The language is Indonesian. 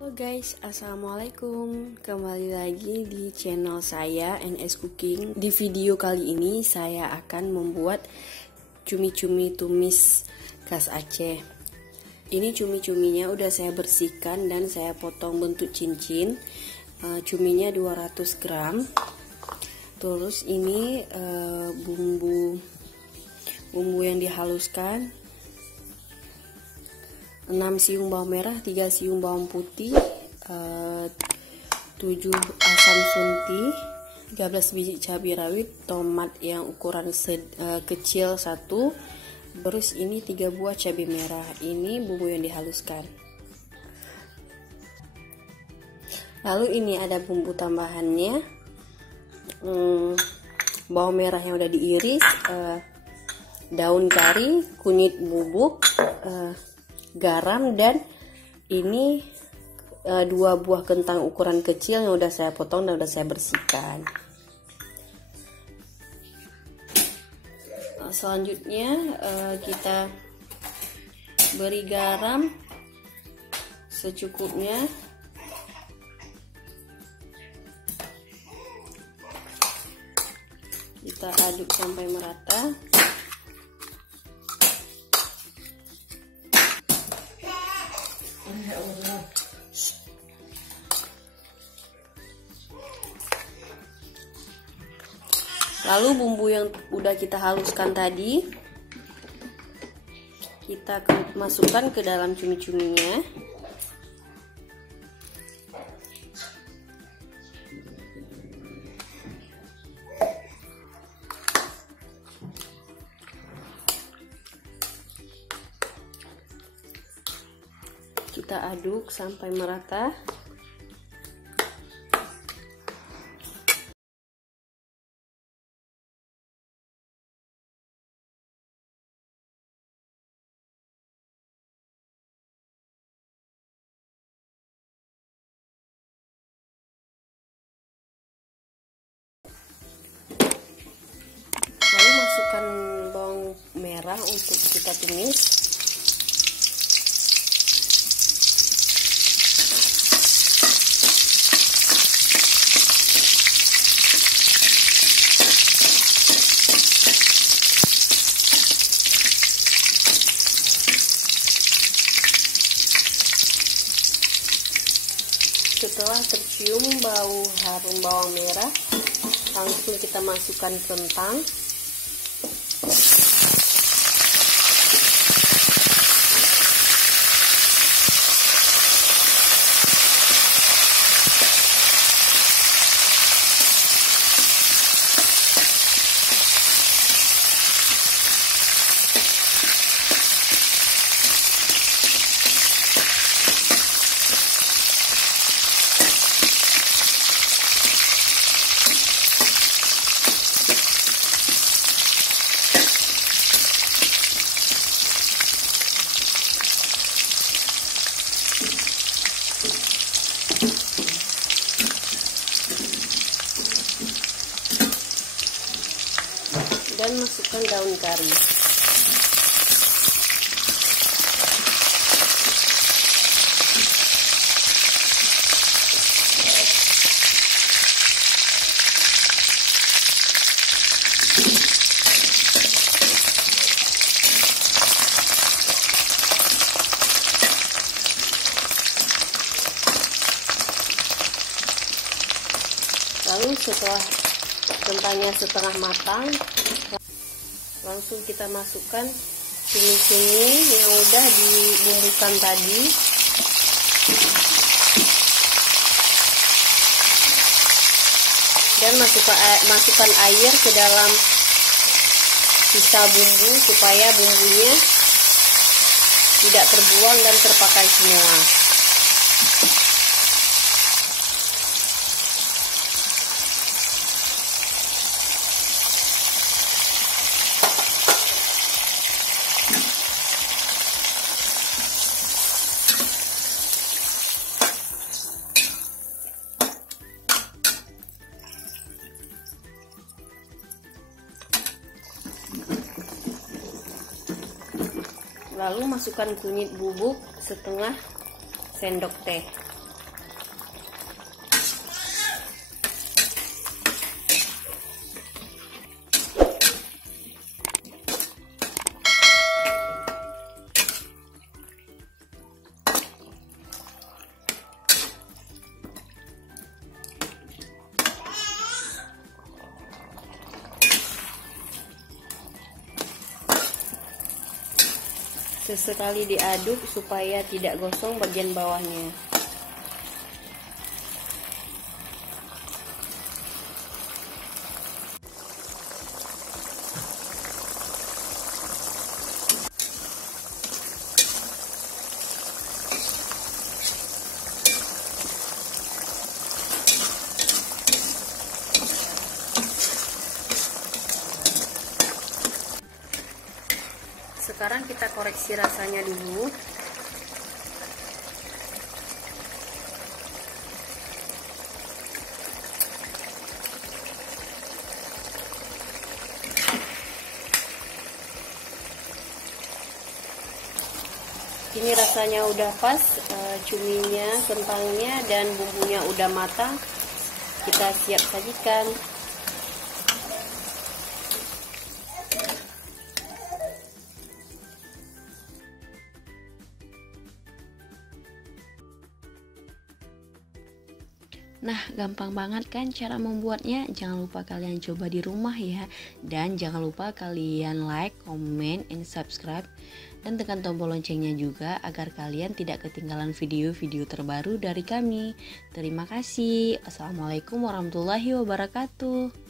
Halo guys, assalamualaikum. Kembali lagi di channel saya NS Cooking. Di video kali ini saya akan membuat cumi-cumi tumis khas Aceh. Ini cumi-cuminya udah saya bersihkan dan saya potong bentuk cincin. Cuminya 200 gram. Terus ini bumbu yang dihaluskan, 6 siung bawang merah, 3 siung bawang putih, 7 asam sunti, 13 biji cabai rawit, tomat yang ukuran kecil 1, terus ini 3 buah cabai merah. Ini bumbu yang dihaluskan. Lalu ini ada bumbu tambahannya, bawang merah yang udah diiris, daun kari, kunyit bubuk, garam, dan ini 2 buah kentang ukuran kecil yang udah saya potong dan udah saya bersihkan. Selanjutnya kita beri garam secukupnya. Kita aduk sampai merata. Lalu bumbu yang udah kita haluskan tadi kita masukkan ke dalam cumi-cuminya. Kita aduk sampai merata. Lalu masukkan bawang merah untuk kita tumis. Setelah tercium bau harum bawang merah, langsung kita masukkan kentang. Dan masukkan daun kari. Lalu setelah kentangnya setengah matang, langsung kita masukkan cumi-cumi yang udah dibumbukan tadi. Dan masukkan air ke dalam sisa bumbu supaya bumbunya tidak terbuang dan terpakai semua. Lalu masukkan kunyit bubuk setengah sendok teh. Sesekali diaduk supaya tidak gosong bagian bawahnya. Sekarang kita koreksi rasanya dulu. Ini rasanya udah pas, cuminya, kentangnya, dan bumbunya udah matang. Kita siap sajikan. Nah, gampang banget kan cara membuatnya? Jangan lupa kalian coba di rumah ya. Dan jangan lupa kalian like, comment, and subscribe. Dan tekan tombol loncengnya juga agar kalian tidak ketinggalan video-video terbaru dari kami. Terima kasih. Assalamualaikum warahmatullahi wabarakatuh.